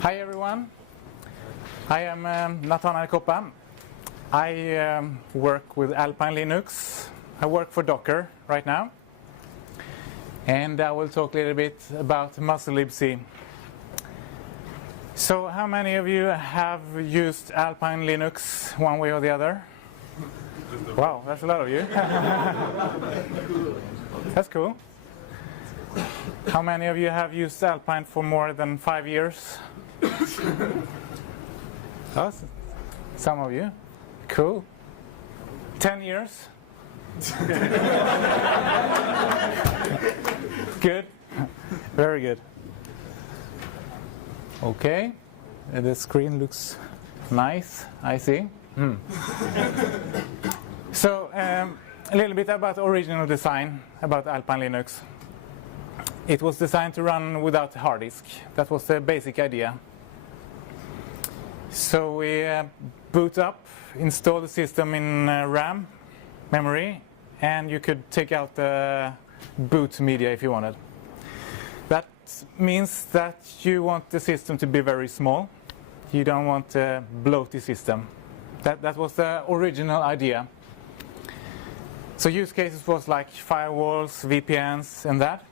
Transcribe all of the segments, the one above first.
Hi everyone, I am Natanael Koppa. I work with Alpine Linux. I work for Docker right now. And I will talk a little bit about musl libc. So how many of you have used Alpine Linux one way or the other? Wow, that's a lot of you. That's cool. How many of you have used Alpine for more than 5 years? Oh, some of you. Cool. 10 years? Good. Very good. Okay. The screen looks nice, I see. So, a little bit about original design about Alpine Linux. It was designed to run without hard disk. That was the basic idea. So we boot up, install the system in RAM, memory, and you could take out the boot media if you wanted. That means that you want the system to be very small. You don't want to bloat the system. That was the original idea. So use cases was like firewalls, VPNs, and that.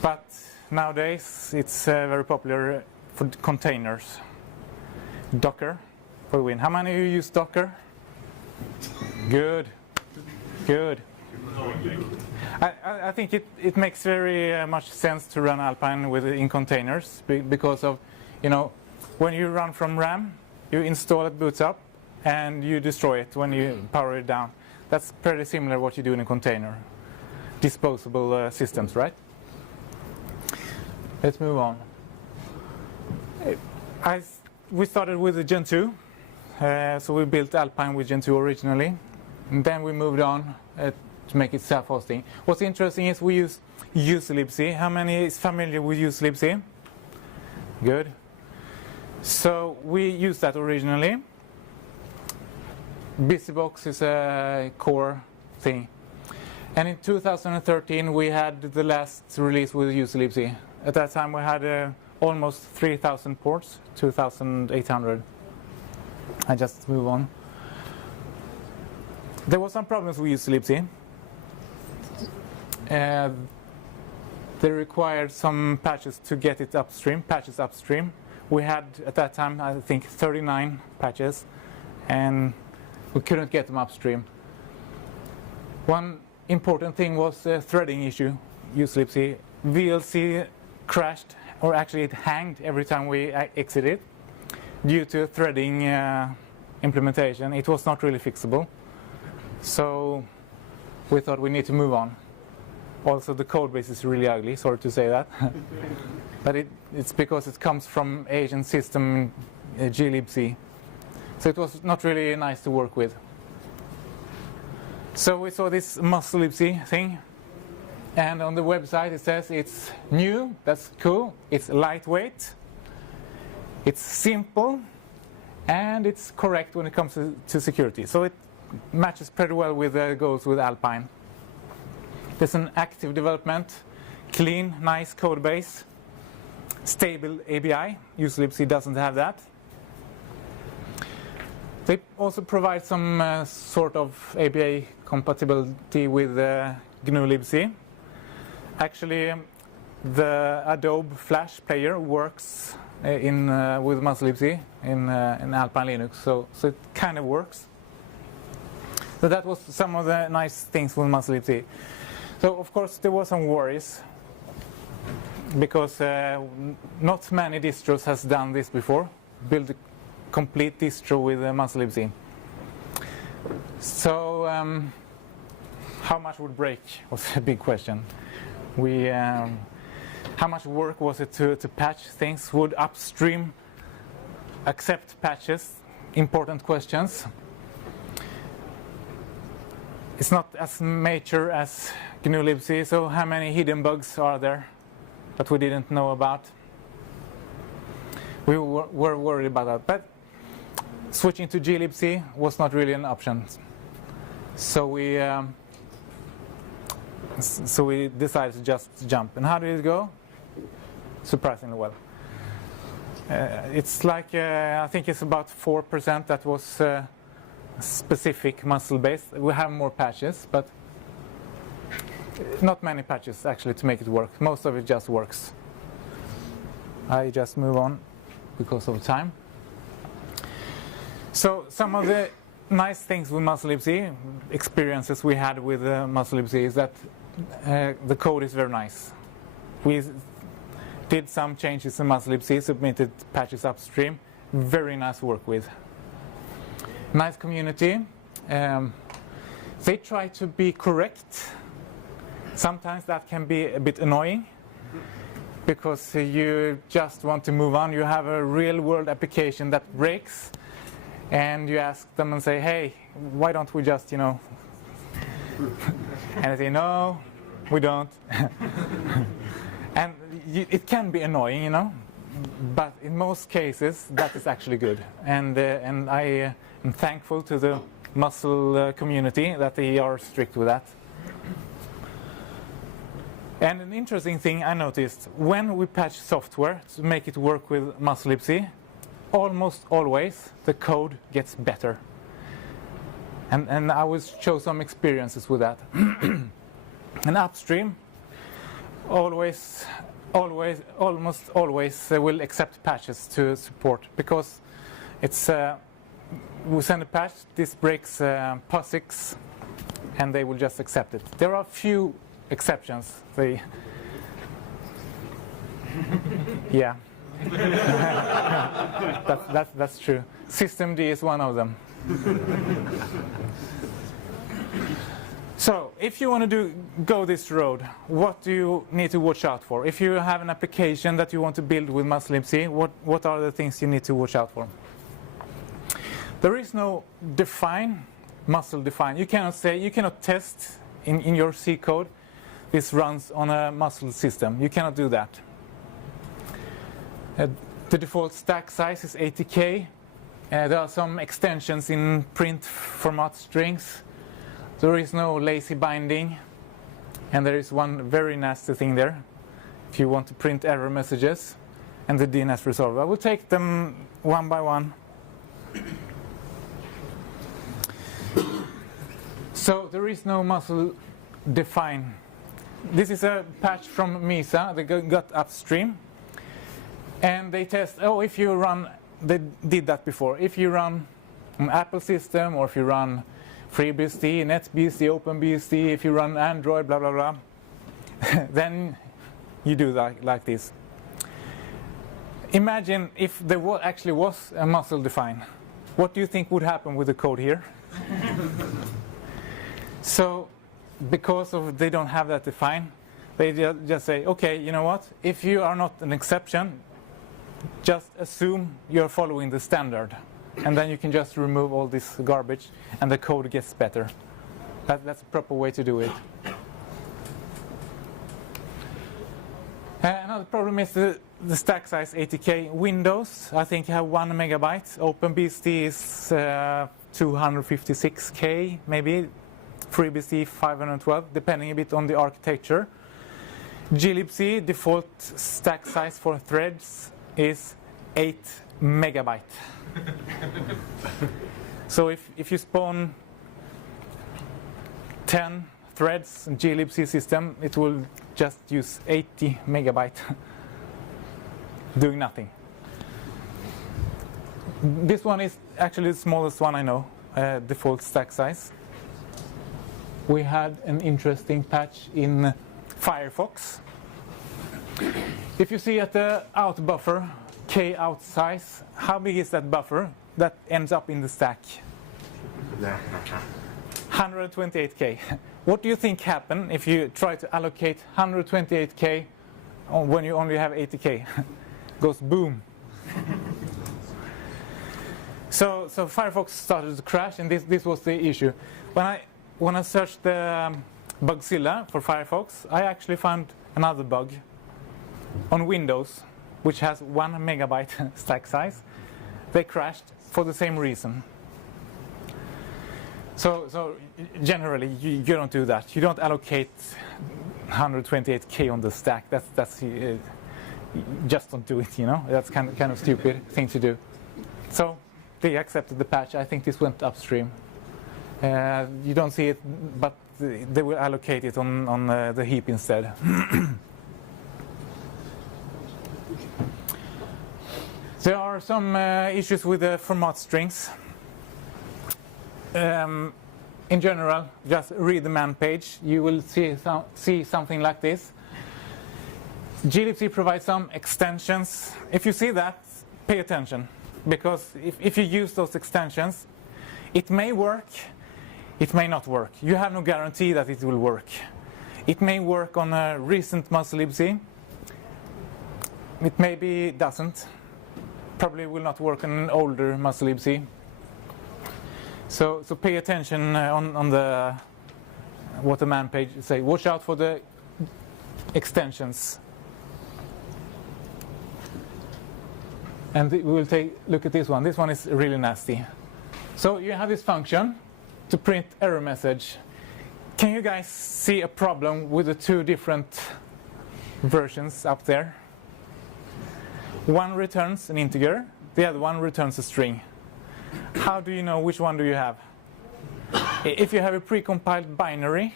But nowadays it's very popular for containers. Docker for the win. How many of you use Docker? Good. Good. I think it makes very much sense to run Alpine in containers because of, when you run from RAM, you install it, boots up, and you destroy it when you power it down. That's pretty similar what you do in a container. Disposable systems, right? Let's move on. We started with the Gen 2, so we built Alpine with Gen 2 originally, and then we moved on to make it self-hosting. What's interesting is we use libc. How many is familiar with libc? Good. So we used that originally. BusyBox is a core thing. And in 2013 we had the last release with libc. At that time we had almost 3,000 ports, 2,800. I just move on. There were some problems with libc. They required some patches to get it upstream, patches upstream. We had at that time, I think, 39 patches, and we couldn't get them upstream. One important thing was the threading issue, libc. VLC crashed, or actually it hanged every time we exited due to threading implementation. It was not really fixable. So we thought we need to move on. Also the code base is really ugly, sorry to say that. But it's because it comes from Asian system glibc. So it was not really nice to work with. So we saw this musl libc thing. And on the website it says it's new, that's cool, it's lightweight, it's simple, and it's correct when it comes to security. So it matches pretty well with the goals with Alpine. There's an active development, clean, nice code base, stable ABI. libc doesn't have that. They also provide some sort of ABI compatibility with GNU libc. Actually, the Adobe Flash player works with musl libc in Alpine Linux, so it kind of works. So that was some of the nice things with musl libc. So of course there were some worries because not many distros has done this before, build a complete distro with musl libc. So how much would break was a big question. How much work was it to patch things? Would upstream accept patches? Important questions. It's not as mature as GNU libc, so how many hidden bugs are there that we didn't know about? We were worried about that, but switching to glibc was not really an option. So we decided to just jump. And how did it go? Surprisingly well. It's like, I think it's about 4% that was specific muscle based. We have more patches, but not many patches actually to make it work. Most of it just works. I just move on because of time. So some of the nice things with musl libc, experiences we had with musl libc, is that the code is very nice. We did some changes in musl libc, submitted patches upstream. Very nice to work with. Nice community. They try to be correct. Sometimes that can be a bit annoying because you just want to move on. You have a real world application that breaks and you ask them and say, hey, why don't we just, and they say, no, we don't. And it can be annoying, but in most cases that is actually good. And I am thankful to the musl community that they are strict with that. And an interesting thing I noticed, when we patch software to make it work with musl libc, almost always the code gets better. And I will show some experiences with that. And upstream, almost always will accept patches to support, because it's we send a patch, this breaks POSIX, and they will just accept it. There are few exceptions. Yeah. That's true. Systemd is one of them. So if you want to go this road, what do you need to watch out for? If you have an application that you want to build with musl libc, what are the things you need to watch out for? There is no musl define. You cannot test in your C code, this runs on a musl system. You cannot do that. The default stack size is 80K. There are some extensions in print format strings. There is no lazy binding. And there is one very nasty thing there. If you want to print error messages and the DNS resolver. I will take them one by one. So there is no musl define. This is a patch from MISA. They got upstream. And they test, if you run, they did that before. If you run an Apple system, or if you run FreeBSD, NetBSD, OpenBSD, if you run Android, blah, blah, blah, then you do that like this. Imagine if there actually was a musl define. What do you think would happen with the code here? So, because they don't have that defined, they just say, okay, you know what? If you are not an exception, just assume you're following the standard. And then you can just remove all this garbage and the code gets better. That's a proper way to do it. Another problem is the stack size 80K. Windows, I think, have 1 megabyte. OpenBSD is 256K, maybe. FreeBSD 512, depending a bit on the architecture. glibc, default stack size for threads is 8 megabyte. So if you spawn 10 threads in glibc system, it will just use 80 megabyte doing nothing. This one is actually the smallest one I know, default stack size. We had an interesting patch in Firefox. If you see at the out buffer, K out size, how big is that buffer that ends up in the stack? 128K. What do you think happened if you try to allocate 128K when you only have 80K? Goes boom. So Firefox started to crash, and this was the issue. When I searched the Bugzilla for Firefox, I actually found another bug on Windows, which has 1 megabyte stack size. They crashed for the same reason. So generally, you don't do that. You don't allocate 128K on the stack. just don't do it, you know. That's kind of stupid thing to do. So they accepted the patch. I think this went upstream. You don't see it, but they will allocate it on the heap instead. There are some issues with the format strings. In general, just read the man page. You will see something like this. glibc provides some extensions. If you see that, pay attention, because if you use those extensions, it may work, it may not work. You have no guarantee that it will work. It may work on a recent musl libc. It maybe doesn't. Probably will not work on an older musl libc. So pay attention on the what the man page say. Watch out for the extensions. And we will take a look at this one. This one is really nasty. So you have this function to print error message. Can you guys see a problem with the two different versions up there? One returns an integer, the other one returns a string. How do you know which one do you have? If you have a precompiled binary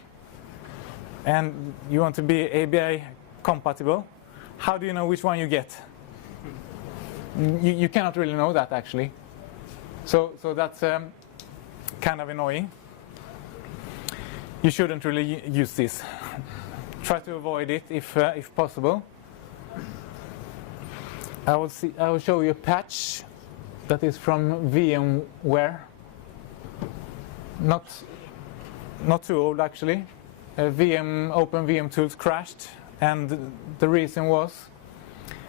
and you want to be ABI compatible, how do you know which one you get? You cannot really know that, actually. So that's kind of annoying. You shouldn't really use this. Try to avoid it if possible. I will show you a patch that is from VMware. Not too old, actually. Open VM tools crashed, and the reason was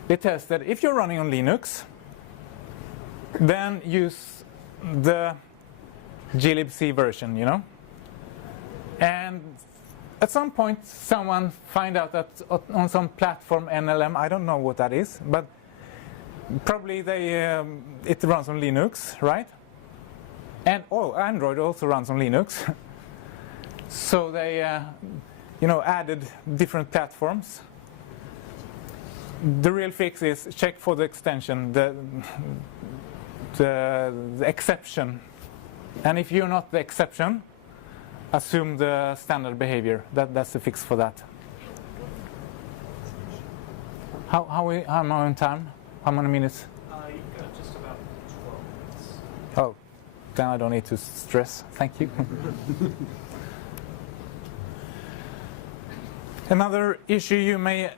they tested if you're running on Linux, then use the glibc version, you know. And at some point, someone find out that on some platform NLM, I don't know what that is, but probably it runs on Linux, right? And Android also runs on Linux. So they, added different platforms. The real fix is check for the extension, the exception, and if you're not the exception, assume the standard behavior. That's the fix for that. How am I on time? How many minutes? You've got just about 12 minutes. Oh, then I don't need to stress. Thank you. Another issue you may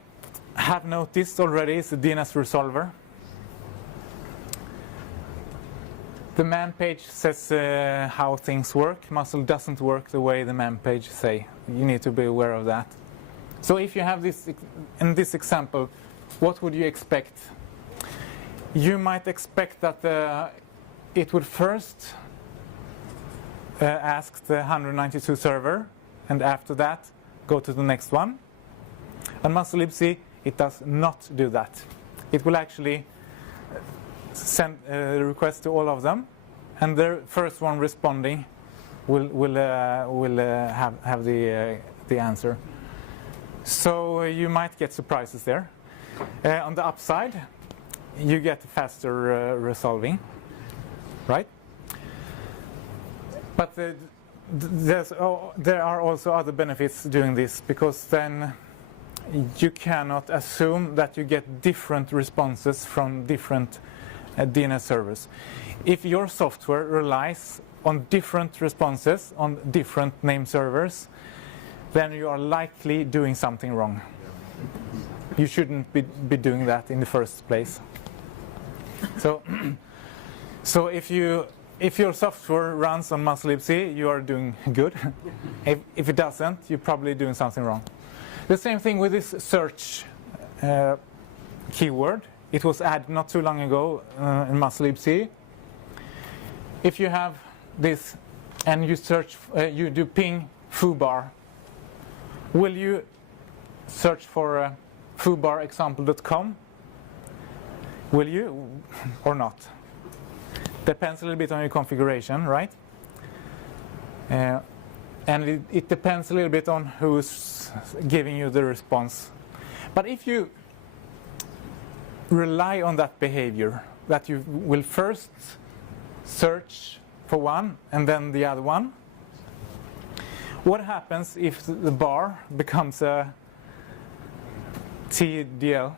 have noticed already is the DNS resolver. The man page says how things work. musl doesn't work the way the man page say. You need to be aware of that. So if you have this, in this example, what would you expect? You might expect that it would first ask the 192 server, and after that go to the next one. On musl libc, it does not do that. It will actually send a request to all of them, and the first one responding will have the answer. So you might get surprises there. On the upside, you get faster resolving, right? But there are also other benefits doing this, because then you cannot assume that you get different responses from different DNS servers. If your software relies on different responses on different name servers, then you are likely doing something wrong. You shouldn't be doing that in the first place. So if your software runs on musl libc, you are doing good. If it doesn't, you're probably doing something wrong. The same thing with this search keyword. It was added not too long ago in musl libc. If you have this and you search, you do ping foobar, will you search for foobarexample.com? Will you or not? Depends a little bit on your configuration, right? And it depends a little bit on who's giving you the response. But if you rely on that behavior, that you will first search for one and then the other one. What happens if the bar becomes a TDL,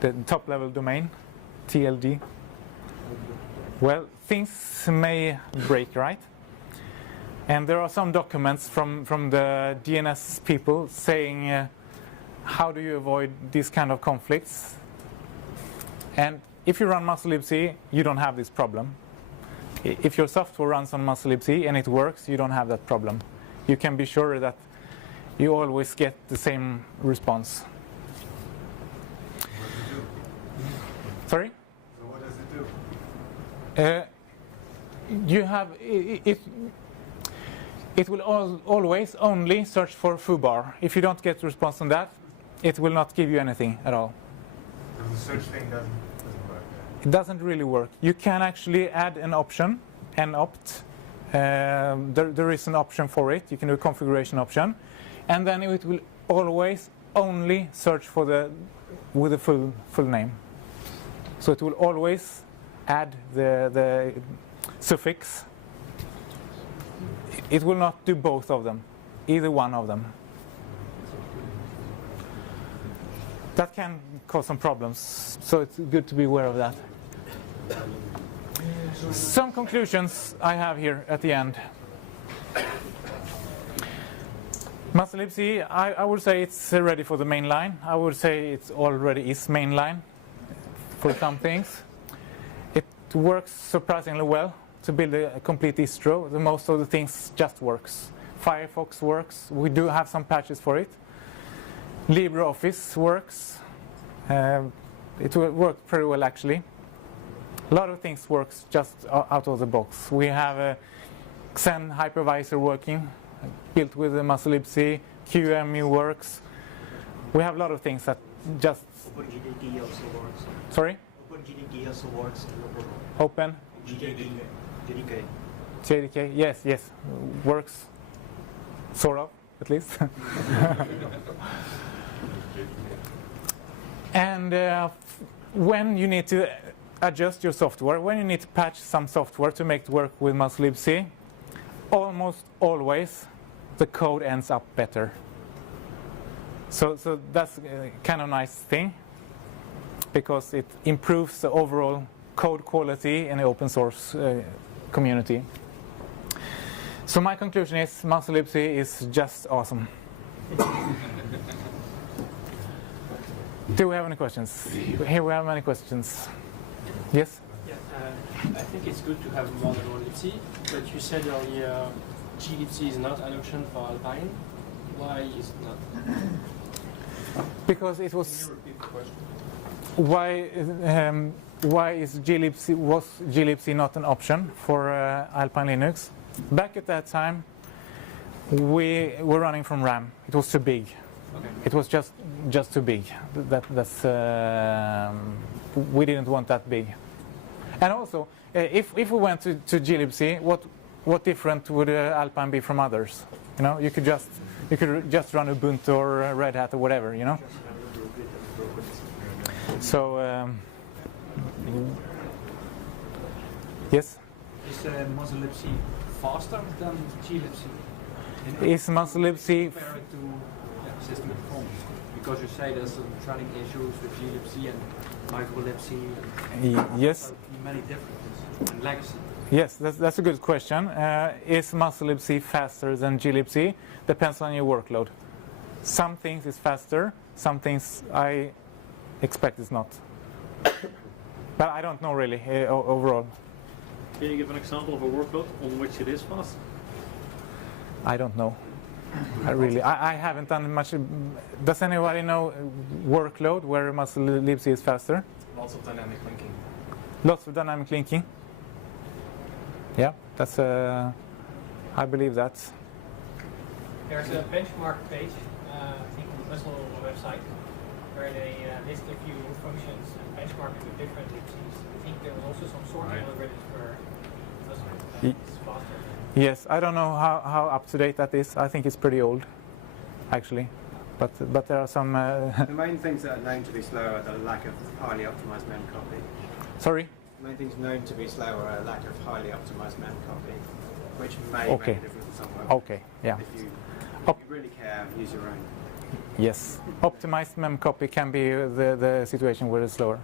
the top level domain, TLD? Well, things may break, right? And there are some documents from the DNS people saying how do you avoid these kind of conflicts. And if you run musl libc, you don't have this problem. If your software runs on musl libc and it works, you don't have that problem. You can be sure that you always get the same response. What does it do? Sorry? So what does it do? You have it will always only search for foobar. If you don't get response on that, it will not give you anything at all. So the search thing doesn't work. It doesn't really work. You can actually add an option, an opt. There is an option for it. You can do a configuration option, and then it will always only search for with the full name. So it will always add the suffix. It will not do both of them, either one of them. That can cause some problems, so it's good to be aware of that. Some conclusions I have here at the end. musl libc, I would say it's ready for the main line. I would say it already is mainline for some things. It works surprisingly well to build a complete distro. Most of the things just works. Firefox works. We do have some patches for it. LibreOffice works. It worked pretty well actually. A lot of things works just out of the box. We have a Xen hypervisor working, built with the musl libc. QEMU works. We have a lot of things that just. OpenGDK also works. Sorry? OpenGDK also works. Open. JDK. JDK. Yes, works. Sort of, at least. And when you need to adjust your software, when you need to patch some software to make it work with musl libc, almost always the code ends up better. So that's a kind of nice thing, because it improves the overall code quality in the open source community. So my conclusion is musl libc is just awesome. Do we have any questions? Here we have many questions. Yes? Yeah, I think it's good to have more than one libc, but you said earlier glibc is not an option for Alpine. Why is it not? Because it was. Can you repeat the question? Why is glibc not an option for Alpine Linux? Back at that time, we were running from RAM. It was too big. Okay. It was just too big. We didn't want that big. And also, if we went to glibc, what different would Alpine be from others? You know, you could just run Ubuntu or Red Hat or whatever. You know. So yes. Is musl libc faster than glibc? Is musl libc Compare it to system performance? Because you say there's some threading issues with glibc and microlibc. Yes. Many differences and legacy. Yes, that's a good question. Is musl libc faster than glibc? Depends on your workload. Some things is faster, some things I expect is not. But I don't know really overall. Can you give an example of a workload on which it is fast? I don't know. I haven't done much. Does anybody know workload where musl libc is faster? Lots of dynamic linking. Lots of dynamic linking. Yeah, that's I believe that. There's a benchmark page, I think on the musl website, where they list a few functions and benchmark it with different libcs. I think there was also some sorting algorithms for musl that is faster. Yes, I don't know how up to date that is. I think it's pretty old, actually. But there are some. The main things that are known to be slow are the lack of highly optimized mem copy. Sorry. The main things known to be slow are a lack of highly optimized mem copy, which may Okay. make a difference somewhere. Okay. Yeah. If you Op- really care, use your own. Yes. Optimized mem copy can be the situation where it's slower.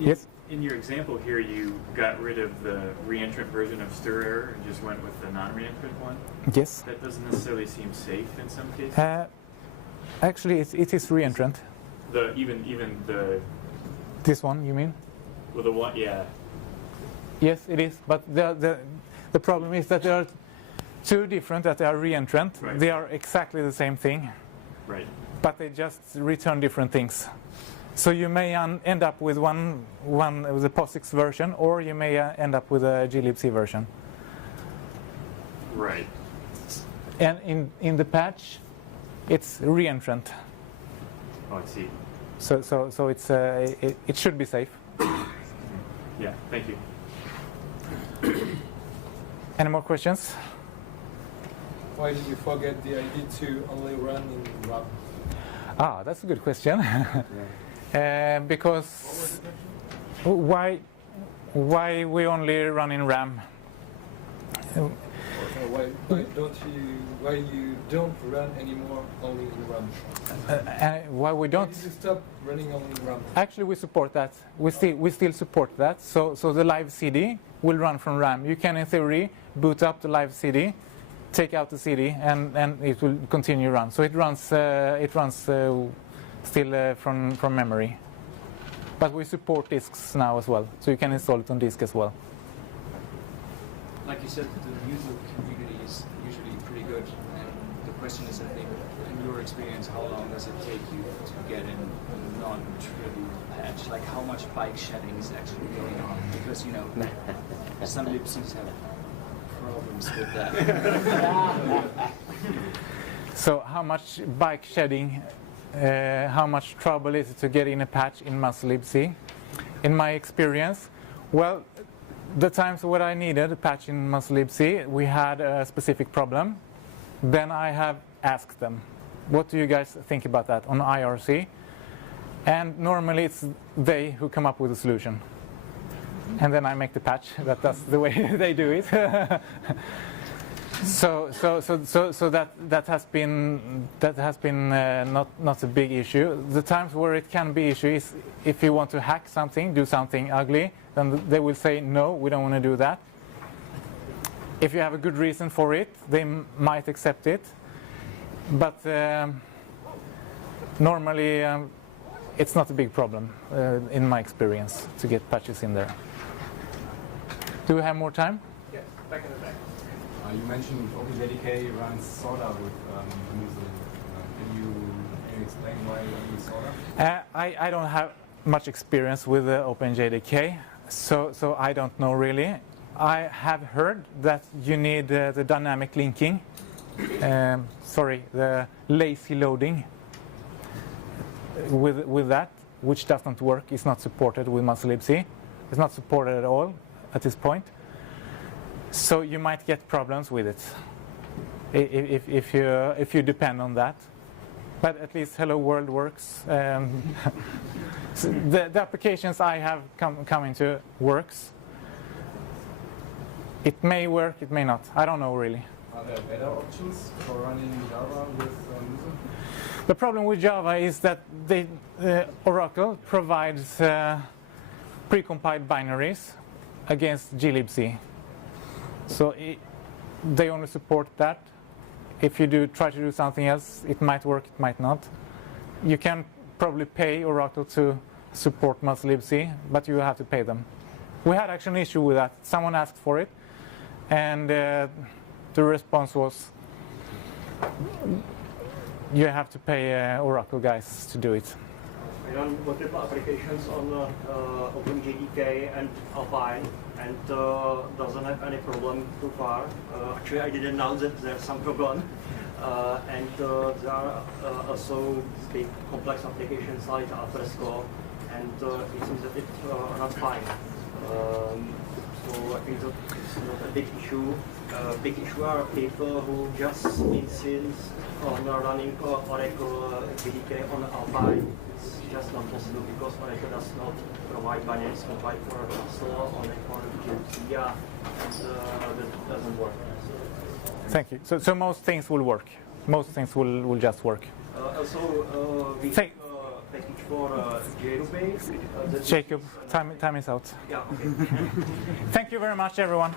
Yes. In your example here, you got rid of the reentrant version of stir error and just went with the non-reentrant one. Yes. That doesn't necessarily seem safe in some cases. Actually, it is reentrant. Even the This one, you mean? well, the one, yeah. Yes, it is. But the problem is that there are two different that are reentrant. Right. They are exactly the same thing, Right. but they just return different things. So you may end up with one with a POSIX version, or you may end up with a glibc version. Right. And in the patch, it's reentrant. Oh, I see. So it's it should be safe. Yeah. Thank you. Any more questions? Why did you forget the idea to only run in RAM? Ah, that's a good question. Because why we only run in RAM? Why you don't run anymore only in RAM? Why we don't? Why did you stop running only in RAM? Actually, we support that. We still support that. So the live CD will run from RAM. You can, in theory, boot up the live CD, take out the CD, and it will continue run. So it runs still from memory. But we support disks now as well, so you can install it on disk as well. Like you said, the user community is usually pretty good, and the question is, I think, in your experience, how long does it take you to get in a non-trivial patch? Like, how much bike shedding is actually going on? Because, you know, some libcs have problems with that. So how much bike shedding, how much trouble is it to get in a patch in musl libc? In my experience, well, the times when I needed a patch in musl libc, we had a specific problem. Then I have asked them, what do you guys think about that on IRC? And normally it's they who come up with a solution. And then I make the patch. That's the way they do it. So that has been not a big issue. The times where it can be issue is if you want to hack something, do something ugly, then they will say no, we don't want to do that. If you have a good reason for it, they might accept it. But normally it's not a big problem in my experience to get patches in there. Do we have more time? Yes, back in the back. You mentioned OpenJDK runs Soda with musl. Can you explain why you use Soda? I don't have much experience with OpenJDK, so I don't know really. I have heard that you need the dynamic linking, the lazy loading with that, which doesn't work. It's not supported with musl libc. It's not supported at all at this point. So you might get problems with it if you depend on that. But at least Hello World works. So the applications I have come into works. It may work, it may not. I don't know really. Are there better options for running Java with musl? The problem with Java is that Oracle provides precompiled binaries against glibc. So they only support that. If you try to do something else, it might work, it might not. You can probably pay Oracle to support musl libc, but you have to pay them. We had actually an issue with that. Someone asked for it, and the response was, you have to pay Oracle guys to do it. I run multiple applications on OpenJDK and Alpine, and doesn't have any problem so far. Actually, I didn't know that there's some problem. And there are also big complex applications like Alfresco, and it seems that it runs fine. So I think that it's not a big issue. Big issue are people who just insist on running Oracle JDK on Alpine. It's just not possible because Oracle does not provide binaries compiled for musl on GLC, and that doesn't work. Thank you. So most things will work. Most things will just work. Also, we have a package for JRuby. Jacob, time is out. Yeah, okay. Thank you very much, everyone.